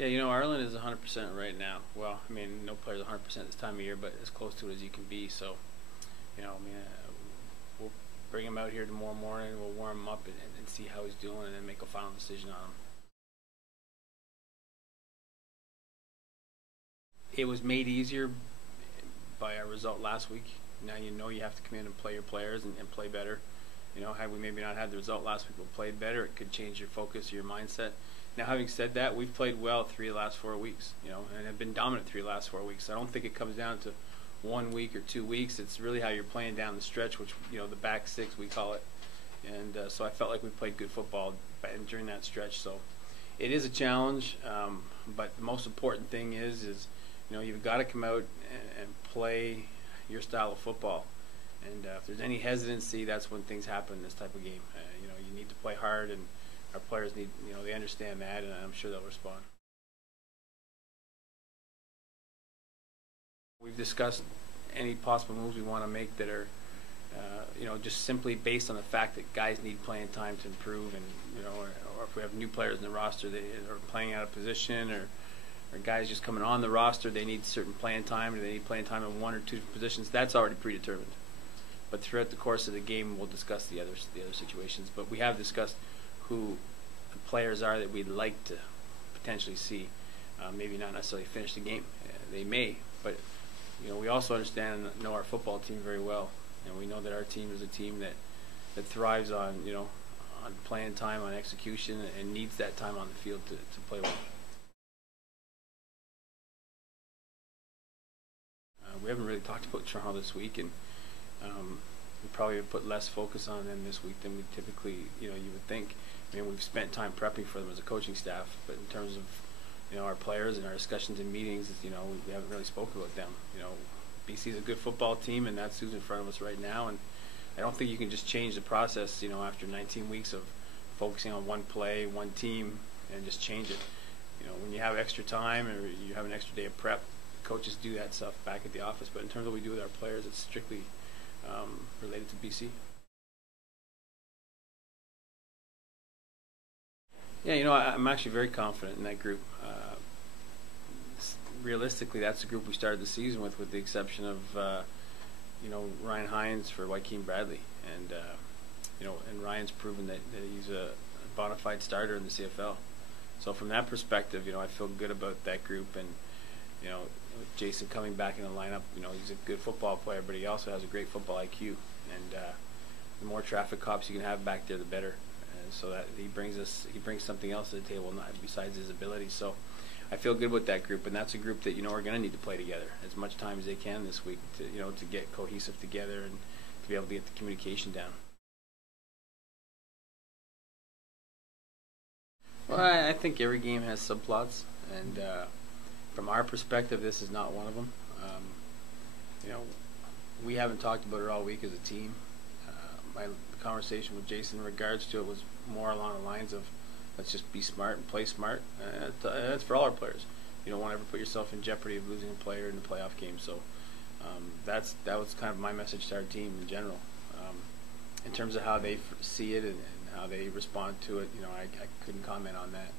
Yeah, Ireland is 100% right now. Well, I mean, no player's 100% this time of year, but as close to it as you can be. So, we'll bring him out here tomorrow morning. We'll warm him up and see how he's doing, and then make a final decision on him. It was made easier by our result last week. Now you have to come in and play your players and play better. Had we maybe not had the result last week, but played better, it could change your focus, your mindset. Now, having said that, we've played well 3 of the last 4 weeks, and have been dominant 3 of the last 4 weeks. I don't think it comes down to 1 week or 2 weeks. It's really how you're playing down the stretch, which, the back six, we call it. And so I felt like we played good football during that stretch. So it is a challenge, but the most important thing is you've got to come out and play your style of football. And if there's any hesitancy, that's when things happen in this type of game. You need to play hard, and our players need, they understand that, and I'm sure they'll respond. We've discussed any possible moves we want to make that are, just simply based on the fact that guys need playing time to improve, and or if we have new players in the roster that are playing out of position, or guys just coming on the roster, they need certain playing time, or they need playing time in 1 or 2 positions. That's already predetermined. But throughout the course of the game, we'll discuss the other situations. But we have discussed who the players are that we'd like to potentially see. Maybe not necessarily finish the game. They may, but we also understand and know our football team very well, and we know that our team is a team that thrives on on playing time, on execution, and needs that time on the field to play well. We haven't really talked about Toronto this week, and we probably have put less focus on them this week than we typically, you would think. I mean, we've spent time prepping for them as a coaching staff, but in terms of, our players and our discussions and meetings, we haven't really spoken about them. BC is a good football team, and that's who's in front of us right now. And I don't think you can just change the process, after 19 weeks of focusing on one play, one team, and just change it. When you have extra time or you have an extra day of prep, coaches do that stuff back at the office. But in terms of what we do with our players, it's strictly related to BC. Yeah, I'm actually very confident in that group. Realistically, that's the group we started the season with the exception of Ryan Hines for Joaquin Bradley, and and Ryan's proven that he's a bona fide starter in the CFL. So from that perspective, I feel good about that group, and with Jason coming back in the lineup, he's a good football player, but he also has a great football IQ, and the more traffic cops you can have back there, the better. And so that he brings something else to the table, not besides his ability. So I feel good with that group, and that's a group that are going to need to play together as much time as they can this week to get cohesive together and to be able to get the communication down. Well, I think every game has subplots, and from our perspective, this is not one of them. We haven't talked about it all week as a team. My conversation with Jason in regards to it was more along the lines of, let's just be smart and play smart. That's for all our players. You don't want to ever put yourself in jeopardy of losing a player in the playoff game. So that was kind of my message to our team in general. In terms of how they see it and how they respond to it, I couldn't comment on that.